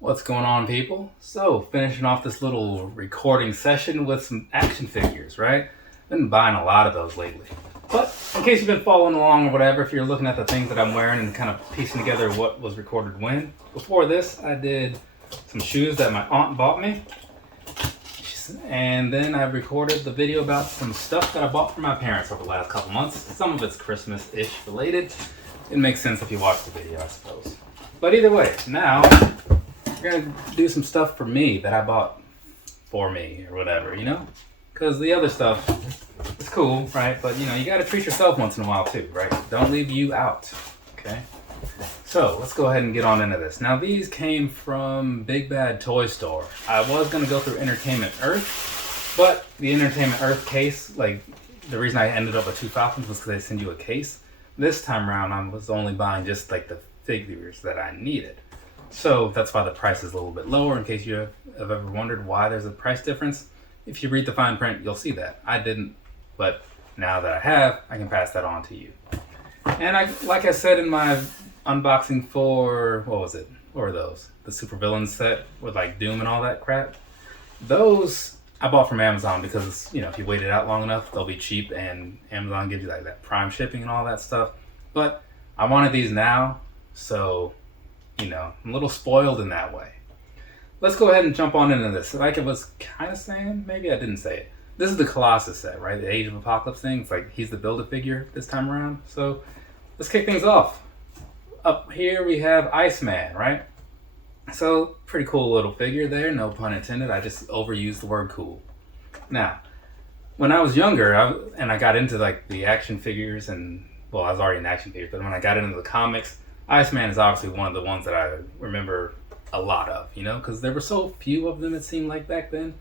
What's going on, people? So, finishing off this little recording session with some action figures, right? Been buying a lot of those lately. But in case you've been following along or whatever, if you're looking at the things that I'm wearing and kind of piecing together what was recorded when, before this I did some shoes that my aunt bought me. And then I recorded the video about some stuff that I bought for my parents over the last couple months. Some of it's Christmas-ish related. It makes sense if you watch the video, I suppose. But either way, now we're gonna do some stuff for me that I bought for me or whatever, you know? Because the other stuff is cool, right? But you know, you gotta treat yourself once in a while too, right? Don't leave you out, okay? So let's go ahead and get on into this. Now these came from Big Bad Toy Store. I was gonna go through Entertainment Earth, but the Entertainment Earth case, like the reason I ended up with two Falcons was because they send you a case. This time around, I was only buying just like the figures that I needed. So that's why the price is a little bit lower, in case you have ever wondered why there's a price difference. If you read the fine print, you'll see that. I didn't, but now that I have, I can pass that on to you. And like I said in my unboxing for, what was it? What were those? The supervillain set with like Doom and all that crap. Those I bought from Amazon because, you know, if you wait it out long enough, they'll be cheap and Amazon gives you like that prime shipping and all that stuff. But I wanted these now, so, you know, I'm a little spoiled in that way. Let's go ahead and jump on into this. Like I was kind of saying, maybe I didn't say it. This is the Colossus set, right? The Age of Apocalypse thing. It's like he's the Build-A-Figure this time around. So let's kick things off. Up here we have Iceman, right? So pretty cool little figure there, no pun intended. I just overused the word cool. Now, when I was younger, I got into like the action figures and, well, I was already in action figures, but when I got into the comics, Iceman is obviously one of the ones that I remember a lot of, you know, because there were so few of them, it seemed like back then,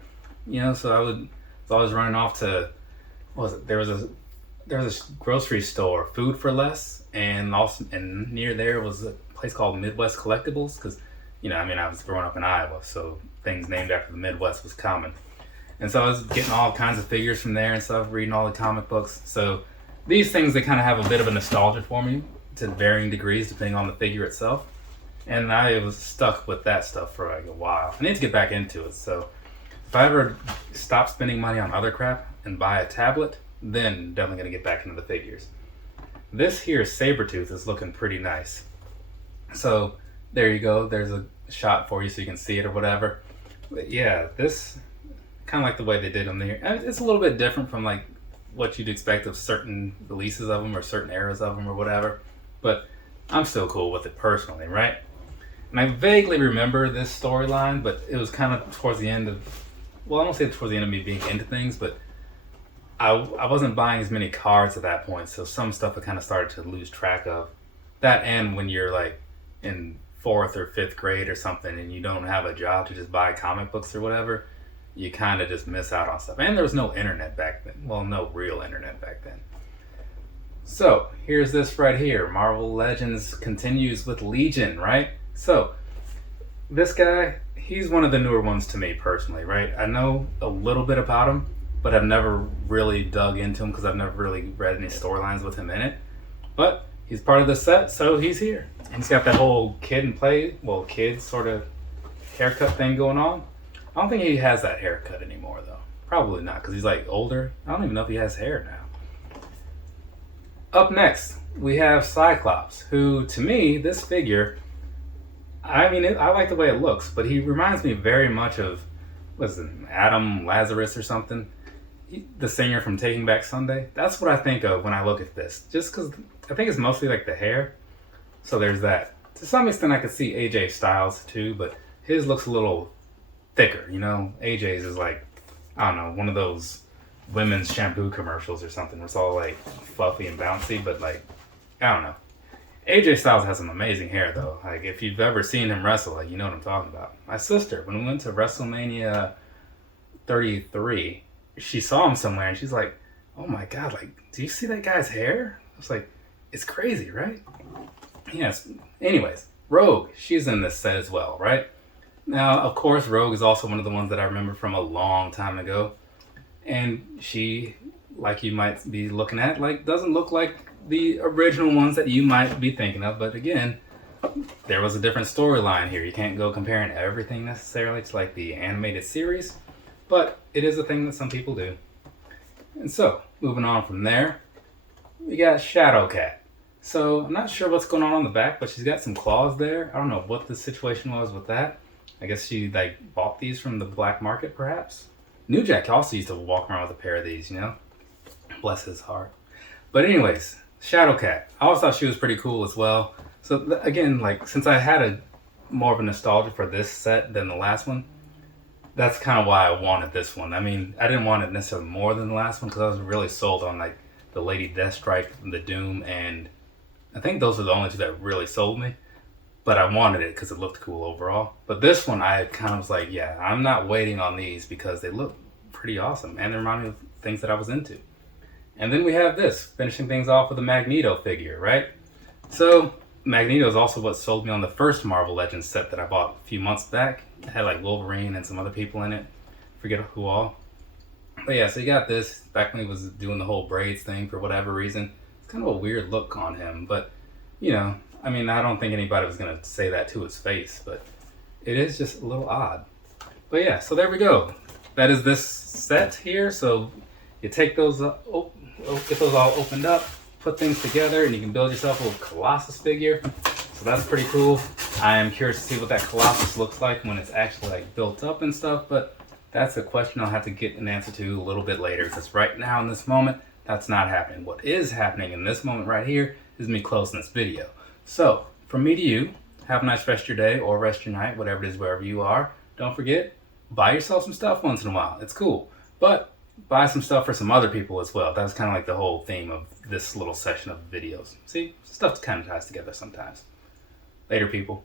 you know. So I was always running off to, what was it? There was a grocery store, Food for Less, and also and near there was a place called Midwest Collectibles, because, you know, I mean, I was growing up in Iowa, so things named after the Midwest was common, and so I was getting all kinds of figures from there and stuff, reading all the comic books. So these things, they kind of have a bit of a nostalgia for me to varying degrees depending on the figure itself. And I was stuck with that stuff for like a while. I need to get back into it. So if I ever stop spending money on other crap and buy a tablet, then definitely gonna get back into the figures. This here Sabretooth is looking pretty nice. So there you go. There's a shot for you so you can see it or whatever. But yeah, this kind of like the way they did them there. It's a little bit different from like what you'd expect of certain releases of them or certain eras of them or whatever. But I'm still cool with it personally, right? And I vaguely remember this storyline, but it was kind of towards the end of, well, I don't say towards the end of me being into things, but I wasn't buying as many cards at that point, so some stuff I kind of started to lose track of. That, and when you're like in 4th or 5th grade or something and you don't have a job to just buy comic books or whatever, you kind of just miss out on stuff. And there was no internet back then. Well, no real internet back then. So here's this right here. Marvel Legends continues with Legion, right? So this guy, he's one of the newer ones to me personally, right? I know a little bit about him, but I've never really dug into him because I've never really read any storylines with him in it. But he's part of the set, so he's here. And he's got that whole kid sort of haircut thing going on. I don't think he has that haircut anymore though. Probably not, because he's like older. I don't even know if he has hair now. Up next, we have Cyclops, who, to me, this figure, I mean, I like the way it looks, but he reminds me very much of, what's it, Adam Lazarus or something? The singer from Taking Back Sunday. That's what I think of when I look at this. Just because I think it's mostly like the hair. So there's that. To some extent, I could see AJ Styles too, but his looks a little thicker, you know? AJ's is like, I don't know, one of those women's shampoo commercials or something. It's all like fluffy and bouncy, but like, I don't know. AJ Styles has some amazing hair though. Like if you've ever seen him wrestle, like you know what I'm talking about. My sister, when we went to WrestleMania 33, she saw him somewhere and she's like, "Oh my God, like, do you see that guy's hair?" I was like, "It's crazy, right?" Yes. Anyways, Rogue, she's in this set as well, right? Now, of course, Rogue is also one of the ones that I remember from a long time ago. And she, like you might be looking at, like doesn't look like the original ones that you might be thinking of. But again, there was a different storyline here. You can't go comparing everything necessarily to like the animated series, but it is a thing that some people do. And so, moving on from there, we got Shadowcat. So, I'm not sure what's going on the back, but she's got some claws there. I don't know what the situation was with that. I guess she like bought these from the black market, perhaps. New Jack also used to walk around with a pair of these, you know? Bless his heart. But anyways, Shadowcat. I always thought she was pretty cool as well. So again, like since I had a more of a nostalgia for this set than the last one, that's kind of why I wanted this one. I mean, I didn't want it necessarily more than the last one because I was really sold on like the Lady Deathstrike, the Doom, and I think those are the only two that really sold me. But I wanted it because it looked cool overall. But this one, I kind of was like, yeah, I'm not waiting on these because they look pretty awesome and they remind me of things that I was into. And then we have this, finishing things off with a Magneto figure, right? So Magneto is also what sold me on the first Marvel Legends set that I bought a few months back. It had like Wolverine and some other people in it. Forget who all. But yeah, so you got this back when he was doing the whole braids thing for whatever reason. It's kind of a weird look on him, but you know, I mean, I don't think anybody was going to say that to his face, but it is just a little odd. But yeah, so there we go. That is this set here. So you take those, get those all opened up, put things together, and you can build yourself a little Colossus figure. So that's pretty cool. I am curious to see what that Colossus looks like when it's actually like built up and stuff, but that's a question I'll have to get an answer to a little bit later, because right now in this moment, that's not happening. What is happening in this moment right here is me closing this video. So, from me to you, have a nice rest of your day or rest of your night, whatever it is, wherever you are. Don't forget, buy yourself some stuff once in a while. It's cool. But buy some stuff for some other people as well. That's kind of like the whole theme of this little session of videos. See, stuff kind of ties together sometimes. Later, people.